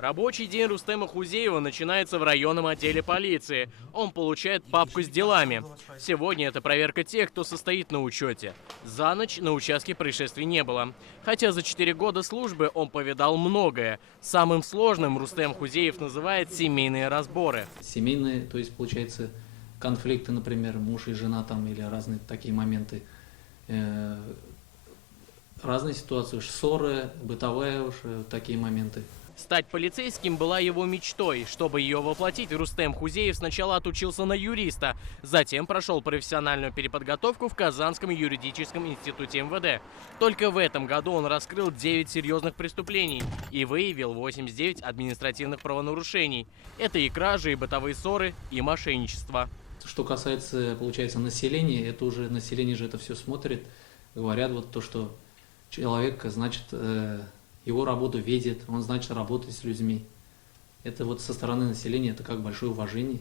Рабочий день Рустема Хузеева начинается в районном отделе полиции. Он получает папку с делами. Сегодня это проверка тех, кто состоит на учете. За ночь на участке происшествий не было. Хотя за 4 года службы он повидал многое. Самым сложным Рустем Хузеев называет семейные разборы. Семейные, то есть получается конфликты, например, муж и жена там или разные такие моменты. Разные ситуации, ссоры, бытовые уже такие моменты. Стать полицейским была его мечтой. Чтобы ее воплотить, Рустем Хузеев сначала отучился на юриста, затем прошел профессиональную переподготовку в Казанском юридическом институте МВД. Только в этом году он раскрыл 9 серьезных преступлений и выявил 89 административных правонарушений. Это и кражи, и бытовые ссоры, и мошенничество. Что касается, получается, населения, это уже население же это все смотрит, говорят вот то, что человек, значит, его работу видит, он, значит, работает с людьми. Это вот со стороны населения, это как большое уважение.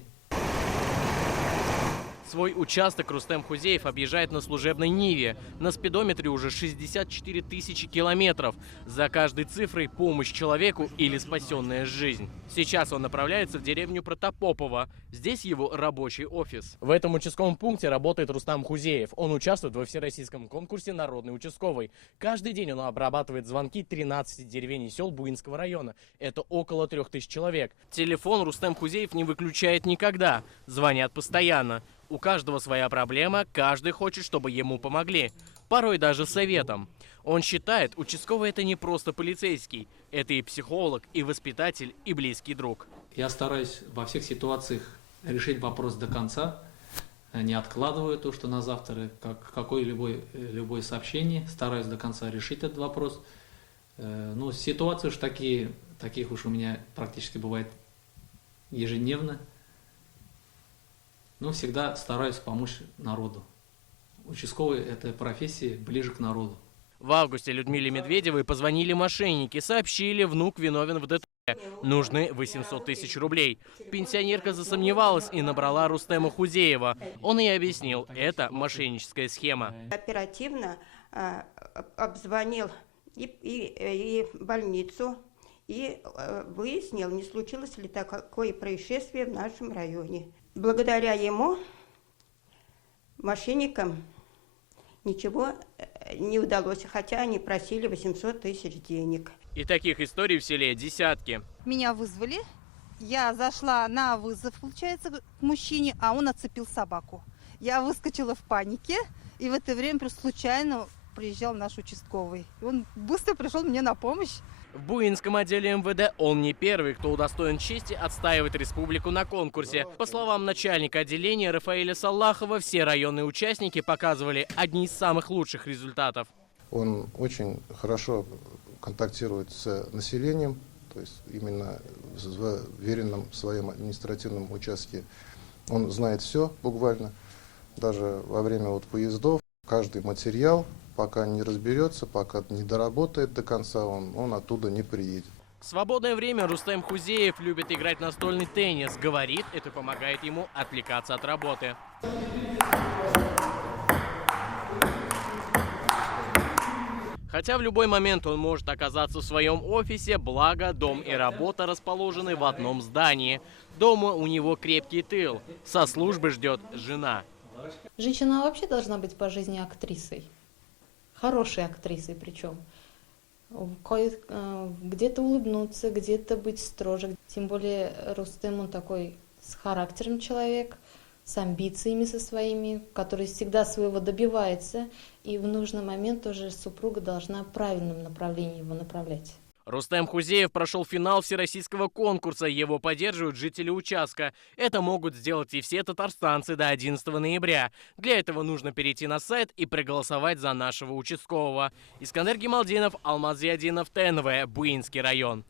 Свой участок Рустем Хузеев объезжает на служебной Ниве. На спидометре уже 64 тысячи километров. За каждой цифрой помощь человеку или спасенная жизнь. Сейчас он направляется в деревню Протопопово. Здесь его рабочий офис. В этом участковом пункте работает Рустам Хузеев. Он участвует во всероссийском конкурсе «Народный участковый». Каждый день он обрабатывает звонки 13 деревень и сел Буинского района. Это около 3000 человек. Телефон Рустем Хузеев не выключает никогда. Звонят постоянно. У каждого своя проблема, каждый хочет, чтобы ему помогли. Порой даже советом. Он считает, участковый это не просто полицейский. Это и психолог, и воспитатель, и близкий друг. Я стараюсь во всех ситуациях решить вопрос до конца. Не откладываю то, что на завтра, любое сообщение. Стараюсь до конца решить этот вопрос. Но ситуации уж таких уж у меня практически бывает ежедневно. Но всегда стараюсь помочь народу. Участковый – это профессия ближе к народу. В августе Людмиле Медведевой позвонили мошенники, сообщили, внук виновен в ДТП. Нужны 800 тысяч рублей. Пенсионерка засомневалась и набрала Рустема Хузеева. Он ей объяснил, это мошенническая схема. Оперативно обзвонил и больницу, и выяснил, не случилось ли такое происшествие в нашем районе. Благодаря ему, мошенникам, ничего не удалось, хотя они просили 800 тысяч денег. И таких историй в селе десятки. Меня вызвали, я зашла на вызов, получается, к мужчине, а он отцепил собаку. Я выскочила в панике, и в это время просто случайно приезжал наш участковый. И он быстро пришел мне на помощь. В Буинском отделе МВД он не первый, кто удостоен чести отстаивать республику на конкурсе. По словам начальника отделения Рафаэля Саллахова, все районные участники показывали одни из самых лучших результатов. Он очень хорошо контактирует с населением, то есть именно в веренном своем административном участке. Он знает все буквально, даже во время выездов, каждый материал. Пока не разберется, пока не доработает до конца, он оттуда не приедет. В свободное время Рустем Хузеев любит играть настольный теннис. Говорит, это помогает ему отвлекаться от работы. Хотя в любой момент он может оказаться в своем офисе, благо дом и работа расположены в одном здании. Дома у него крепкий тыл. Со службы ждет жена. Женщина вообще должна быть по жизни актрисой. Хорошей актрисой причем. Где-то улыбнуться, где-то быть строже. Тем более Рустем, он такой с характером человек, с амбициями со своими, который всегда своего добивается. И в нужный момент тоже супруга должна в правильном направлении его направлять. Рустем Хузеев прошел финал всероссийского конкурса. Его поддерживают жители участка. Это могут сделать и все татарстанцы до 11 ноября. Для этого нужно перейти на сайт и проголосовать за нашего участкового. Искандер Гималдинов, Алмаз Зиадинов, ТНВ, Буинский район.